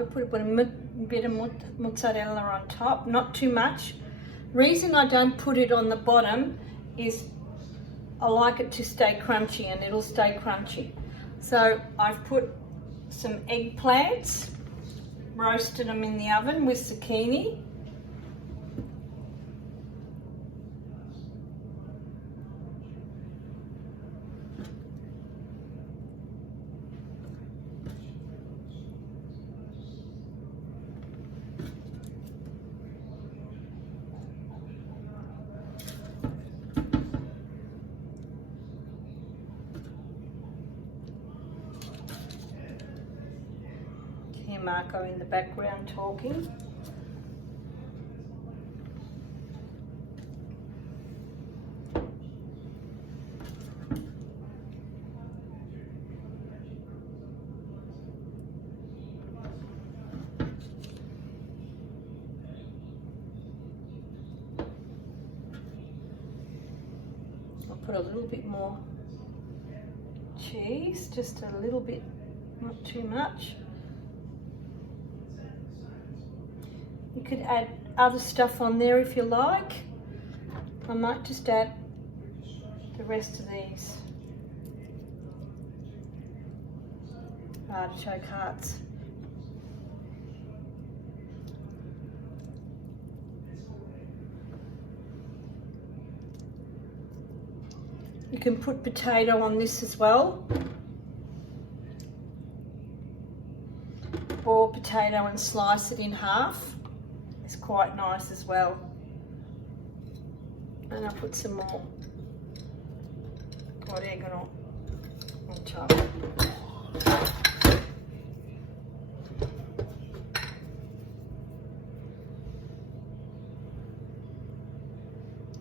I put a bit of mozzarella on top, not too much. Reason I don't put it on the bottom is I like it to stay crunchy, and it'll stay crunchy. So I've put some eggplants, roasted them in the oven with zucchini. Marco in the background talking. I'll put a little bit more cheese, just a little bit, not too much. You could add other stuff on there if you like. I might just add the rest of these artichoke hearts. You can put potato on this as well. Boil potato and slice it in half. It's quite nice as well. And I'll put some more oregano on top.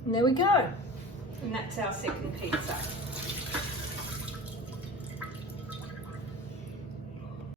And there we go. And that's our second pizza.